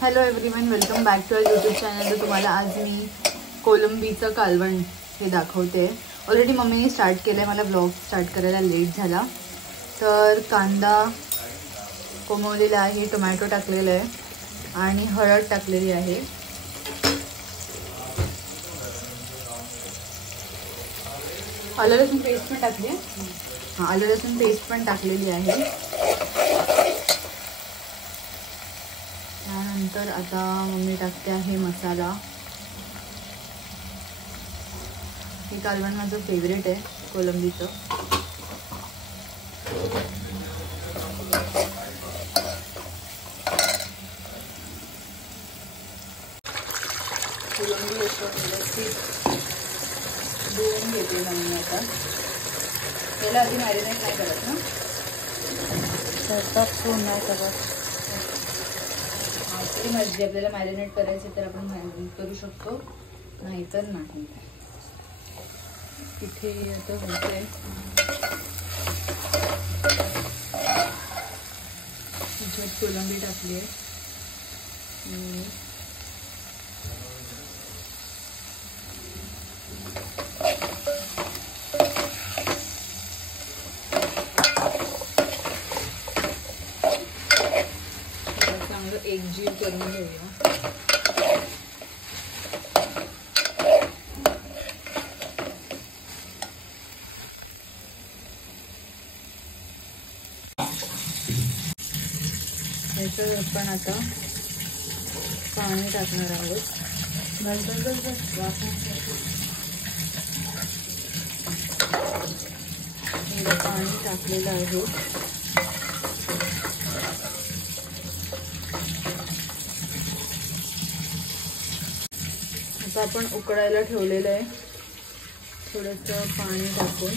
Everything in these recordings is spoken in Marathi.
Hello everyone, welcome back to our YouTube channel. तर तुम्हाला आज मी कोलंबीचं कालवण हे दाखवते। ऑलरेडी मम्मीने स्टार्ट केलं आहे, मला ब्लॉग स्टार्ट करायला लेट झाला। तर कांदा कोमवलेला आहे, टोमॅटो टाकलेला आहे आणि हळद टाकलेली आहे। आलं लसूण पेस्ट पण टाकली आहे। हां, आलं लसूण पेस्ट पण टाकलेली आहे। त्यानंतर आता मम्मी टाकते आहे मसाला। हे कालवण माझं फेवरेट आहे कोलंबीचं। कोलंबी व्यवस्थित धुवून घेते मम्मी। आता त्याला आधी मॅरिनेट नाही करत ना, स्वयंपाक तो नाही करत। आपली मर्जी, आपल्याला मॅरिनेट करायचे तर आपण मॅरिनेट करू शकतो, नाहीतर नाही। इथे आता होते तिच्यात कोलंबी टाकली आहे। चांगलं एकजीव करून घेऊया। त्याच्यावर आपण आता पाणी टाकणार आहोत। पाणी टाकलेलं आहे। आता आपण उकळायला ठेवलेलं आहे। थोडंसं पाणी टाकून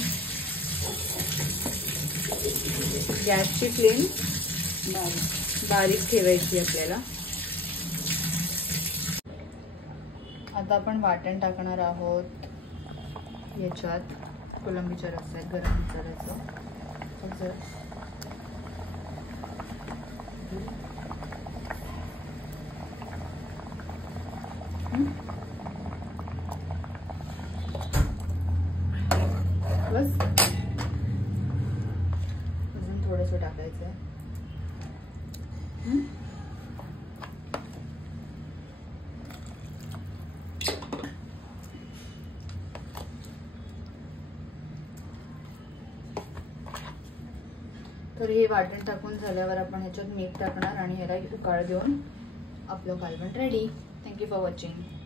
गॅसची फ्लेम बारीक ठेवायची आपल्याला। आता आपण वाटण टाकणार आहोत याच्यात, कोलंबीच्या रस्स्यात, गरम मसाल्याचं। बस अजून थोडंसं टाकायचं आहे। तर हे वाटण टाकून झाल्यावर आपण ह्याच्यात मीठ टाकणार आणि ह्याला उकाळ देऊन आपलं कालवण रेडी। Thank you for watching.